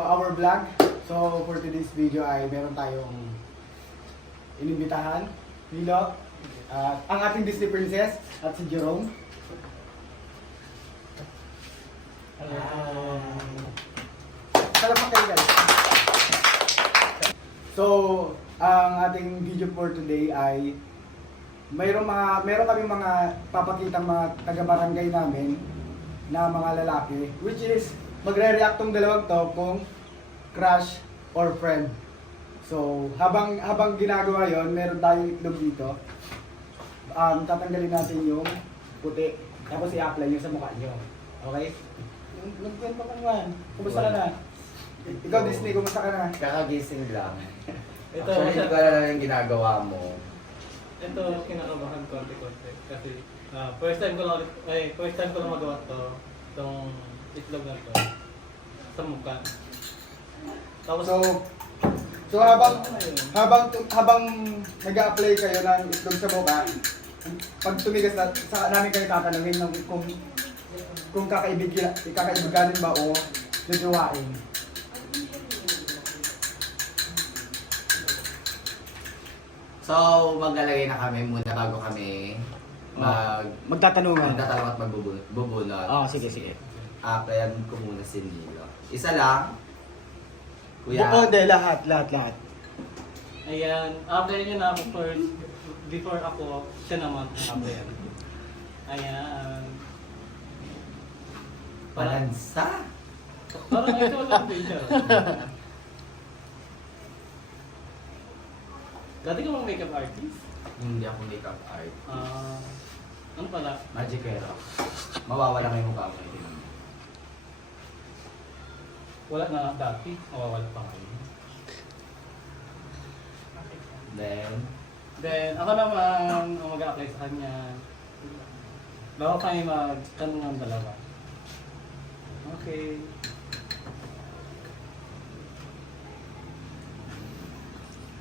our vlog. So for today's video ay meron tayong inimbitahan, Nilo, at ang ating Disney princess at si Jerome. Salamat kayo guys. So ang ating video for today ay meron kami mga papakitang mga taga-barangay namin na mga lalaki, which is magre-react tong dalawang to kung crush or friend. So habang ginagawa yon, meron tayong itlog dito. Tatanggalin natin yung puti, tapos i-apply nyo sa mukha nyo. Okay? Nagkwento ka naman. Kumusta ka na? Ikaw Disney, kumusta ka na? Kakagising lang. Ito, Actually, hindi ko alam na yung ginagawa mo. ito kinakabahan konti-konti kasi first time ko lang magawa itong itlog na to sa mukha. Tapos So habang nag-a-apply kayo ng itlog sa mukha, pag tumigas na, sa namin kayo tatanungin kung kakaibiganin ba o jujuwain. So, maglalagay na kami muna bago kami Magtatanungan. magtatanong at magbubunot. Sige. Applyan ko muna si Nilo. Isa lang. Kuya. Hindi, lahat. ayan, applyan niyo na ako first before ako, siya naman applyan. Ayan. Balansa. Parang ito lang din siya. Dati ka bang makeup artist? Hindi ako makeup art. Ano pala? Magicero. Mawawala may mukha mo. Wala na dati, mawawala pa kayo. Then, ako naman ang mag-a-apply sa kanya. Bago kami magtanong ng dalawa. Okay.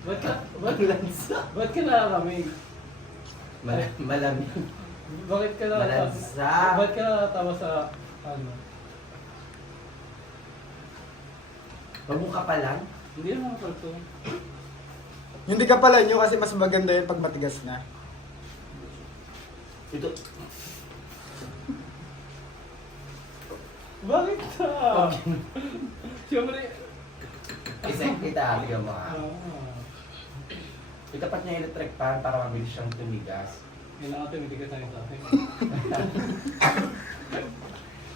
Ba't ka nakakamig? Malamig. Bakit ka nakatawa? Balansa. Ba't ka nakatawa sa ano? Pagmukha pa lang. Hindi naman ako ito. Hindi ka pala nyo kasi mas maganda yun pag matigas na. Ito. Bakit ka? Siyempre. Isang kita. Tignan mo ha. Itapat niya yung electric fan para mabilis siyang tumigas. Yun ang tumitigas na sa akin.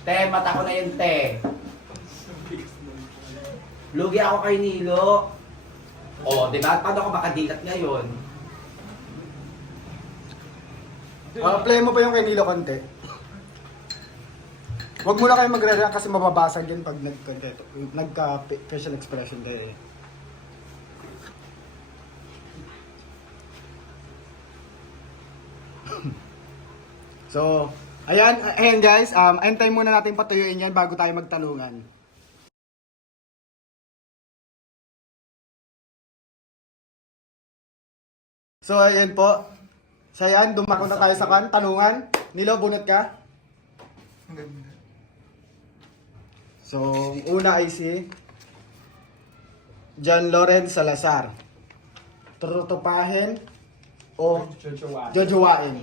Te, mata ko na yun, te. Lugi ako kay Nilo. O, di ba? Paano ako makadilat ngayon? Play mo pa yung kay Nilo konti. Huwag muna kayo magre-react kasi mababasag yun pag nagka-facial expression kayo. So, ayan guys, antay muna natin patuyuin yan bago tayo magtanungan. So, ayan po. So, ayan, dumako na tayo sa tanungan. Nilo, bunot ka? So, una ay si John Loren Salazar. Tutupahin o jojowain?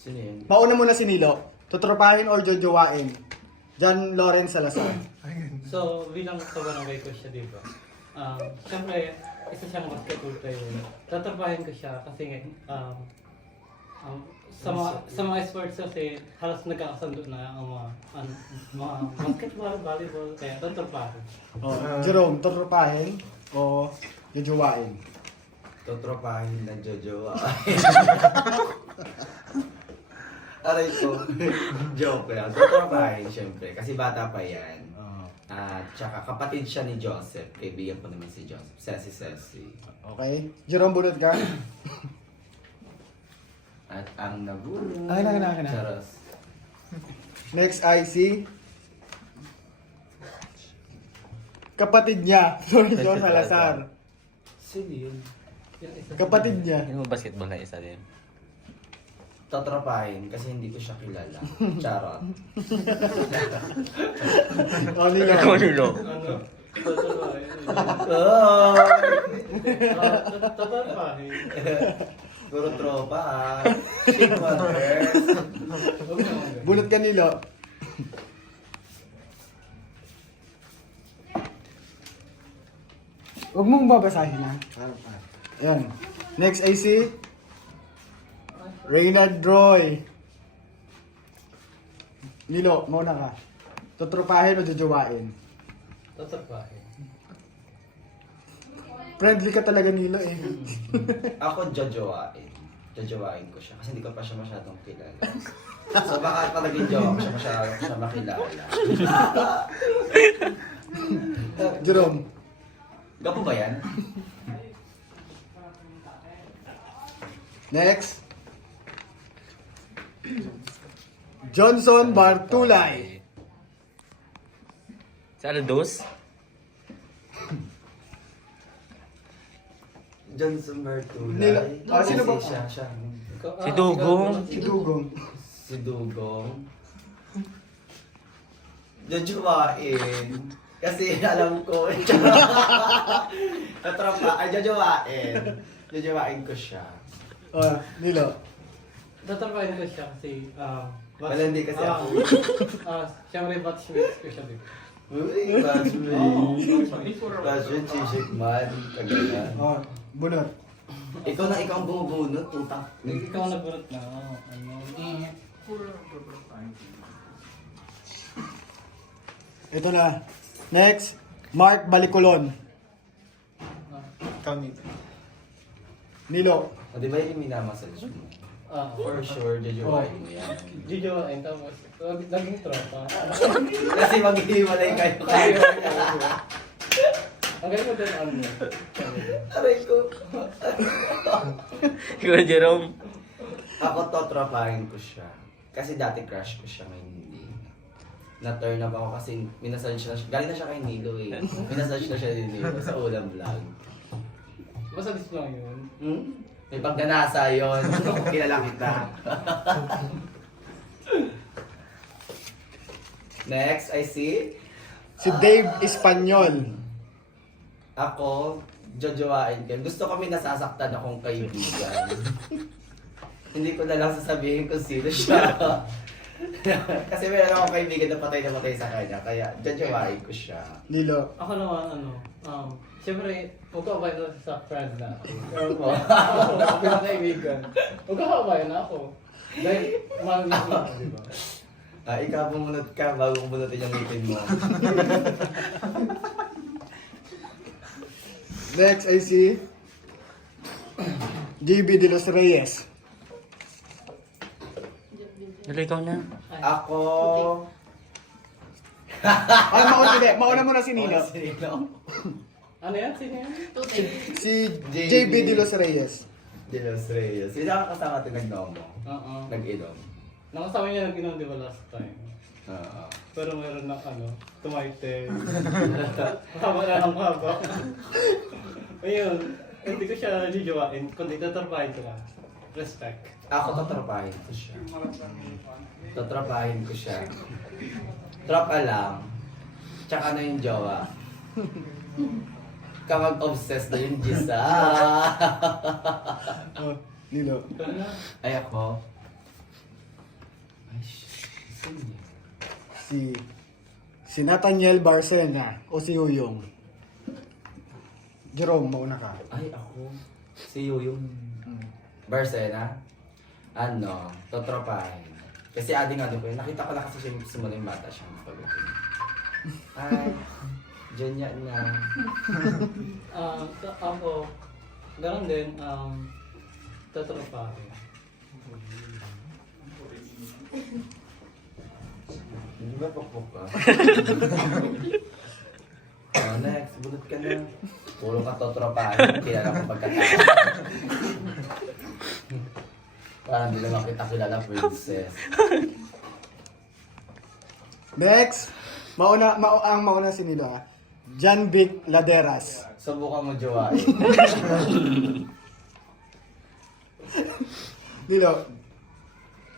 Sino yun? Mauna muna si Nilo. Tutupahin o jojowain? John Loren Salazar. So, bilang sa barangay ko siya, di ba? Siyempre, isa siyang basketball player. Tatrabahin ko siya kasi sa mga sports kasi halos nagkakasundo na ang mga basketball, volleyball, kaya tatrabahin. Jerome, tutupahin o jojowain? Tutropahin ng Jojo. Aray ko. Joke lang. Tutropahin, syempre. Kasi bata pa yan. At tsaka kapatid siya ni Joseph. Kaibigan ko naman si Joseph. Sesi. Okay. Jerome, bunot ka? At ang nabulong. Ay, na. Charos. Next ay si kapatid niya, John Salazar. Sino yun? Yung isa Kapatid niya. Yung basketball na isa din. Tatrapahin kasi hindi ko siya kilala. Charot. Oh, Nilo. Ano? Tatrapahin. Oh! Tatrapahin. Puro tropa ah. Shake mothers. Bunot ka, Nilo. Huwag mong babasahin, ha? Ayan. Next, I see Reynard Roy. Nilo, mauna ka. Tutropahin o jujuwain? Tatrapahin. Friendly ka talaga, Nilo, eh. Ako jojowain. Jojowain ko siya kasi hindi ko pa siya masyadong kilala. So baka pag naging jowa ko siya masyadong siya makilala. Jerome. Gapo ba yan? Next. Johnson Bartulay. Sa Aldos? Johnson Bertulay. Nila- sino ba? Siya. Si Dugong. Si Dugong. Si Dugong. Jojowain. Kasi alam ko. Natrapa. Ay, jojowain. Jojowain ko siya. Oh, Nilo. Tatrapahin ko siya kasi, Malandi kasi ako. Siyempre, batchmates ko siya dito. Uy, batchmate. Batchmate, chishik man. Kagalan. Oh, bunot. Ikaw ang bumubunot, tuta. Ikaw nagburot na. Ano? Ito na. Next, Mark Balicolon. Nilo. O, di ba yung minamassage mo? For sure, jojowain mo yan. Jijowain, tapos naging tropa. Kasi maghihiwalay kayo. Ang galing mo din ano. Aray ko. Ikaw, Jerome. Ako totropahin ko siya. Kasi dati crush ko siya ngayon hindi. Na-turn up ako kasi minasage na siya. Galing na siya kay Nilo eh. Minasage na siya din Nilo sa ulam vlog. Basta gusto lang yun. Hmm? May pagdanasa yun. Kilala kita. Next, I see. Si Dave Espanyol. Ako, jojowain ko. Gusto kami nasasaktan akong kaibigan. Hindi ko na lang sasabihin kung sino siya. Kasi meron akong kaibigan na patay sa kanya. Kaya, jojowain ko siya. Nilo. Ako naman, siyempre, magkakabay na sa friends na ako. Pero Oo. ako, pinakaibigan. Magkakabay na ako. Dahil, mahal na ako, di ba? Ikaw bumunot ka bago bunutin yung ngipin mo. Next, I see JB De Los Reyes. Dali, ikaw na. Ako... Mauna muna si Nilo. Si Nilo. Ano yan? Sino yan? Si JB De Los Reyes. De Los Reyes. Sino ang kasama natin nag-nomo? Oo. Nag-ilom. Nakasama niya nag-inom, di ba, last time? Oo. Pero meron na, tumaite. Haba na ang haba. Ayun, hindi ko siya jijowain, kundi tatrapahin ko lang. Respect. Ako tatrapahin ko siya. Tatrapahin ko siya. Tropa lang. Tsaka na yung jowa. Kamag-obsess na yung gisa. Oh, Nilo. Ay ako. Ay, sino yun? Si Nathaniel Barcena o si Uyong. Jerome, mauna ka. Ay, ako. Si Yuyong. Barcena. Totropahin. Kasi ading ko yun. Nakita ko na kasi siya simula yung bata siya. Ay, dyan yan na. Ako, ganoon din, tatrapahin. Hindi ba pokpok ka? Next, bunot ka na. Puro ka totropahin. Kilala ko pagkatao. Parang di naman kita kilala, princess. Next, ang mauna si Nilo. John Vic Laderas. Subukan mo jowain. Nilo,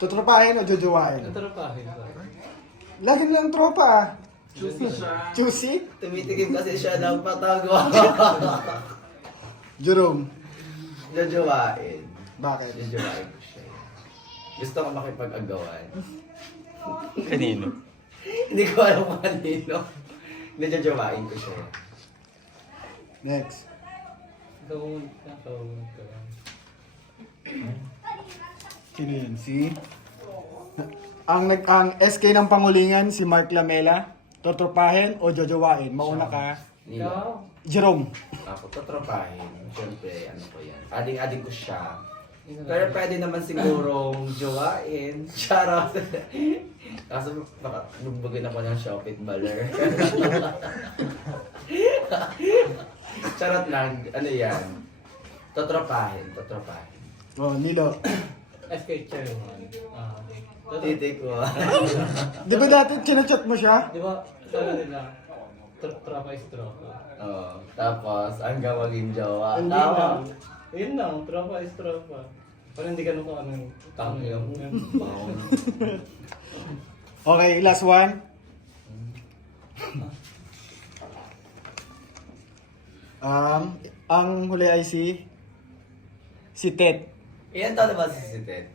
Tutropahin o jojowain? Natrapahin ko. Lagi lang tropa ah. Juicy. Juicy? Tumitikim kasi siya ng patago. Jerome. Jojowain. Bakit? Jojowain ko siya. Gusto ko makipag-agawan. Kanino? Hindi ko alam kung kanino. Jojowain ko siya. Next. Gawin ka lang. Sino yun? Si? Ang SK ng Pangulingan, si Mark Lamela. Tutropahin o jojowain? Mauna ka. Nila. Ikaw? Jerome. Ako, tatropahin. Siyempre, ano ko yan. Ading-ading ko siya. Pero pwede naman sigurong jowain. Charot. Kaso baka bugbugin ako ng Shopee baller. Charot lang. Ano yan? Tatropahin. Oh, Nilo. SK Chairman. Titik ko. Di ba dati chinachat mo siya? Di ba, sabi nila, tropa is tropa. Oh, tapos, hanggang maging jowa. Hindi Tama. lang. Yun lang, tropa is tropa. Parang hindi ganun ko anong Tangyong. Okay, last one. Ang huli ay si Ted. Ilan taon na ba si Ted?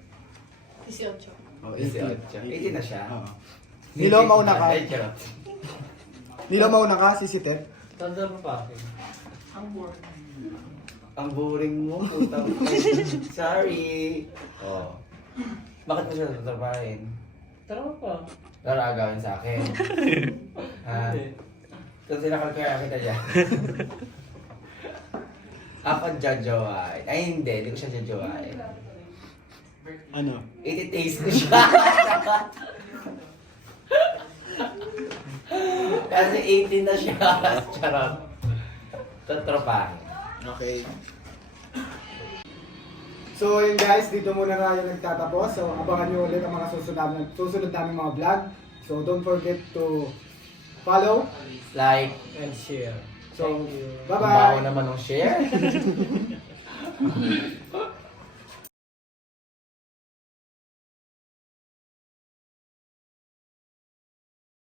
18. Oh, 18. 18 na siya? Oo. Nilo, mauna ka. Ay, charot. Nilo, mauna ka, si Ted. Tanda mo pa akin. Ang boring mo, puta. Sorry. Oh. Bakit mo siya tatrapahin? Tropa. Lalo agawin sa akin. Ha? Hindi. Kung sinakal ko kaya kita dyan. Ako jajawain. Ay hindi ko siya jajawain. Ano? Iti-taste ko siya. Kasi 18 na siya. Charot. Tatrapahin. Okay. So yun guys, dito muna na yung nagtatapos. So abangan nyo ulit ang mga susunod namin mga vlog. So don't forget to follow. Like, And share. So, Thank you. bye-bye. bawo naman ng share.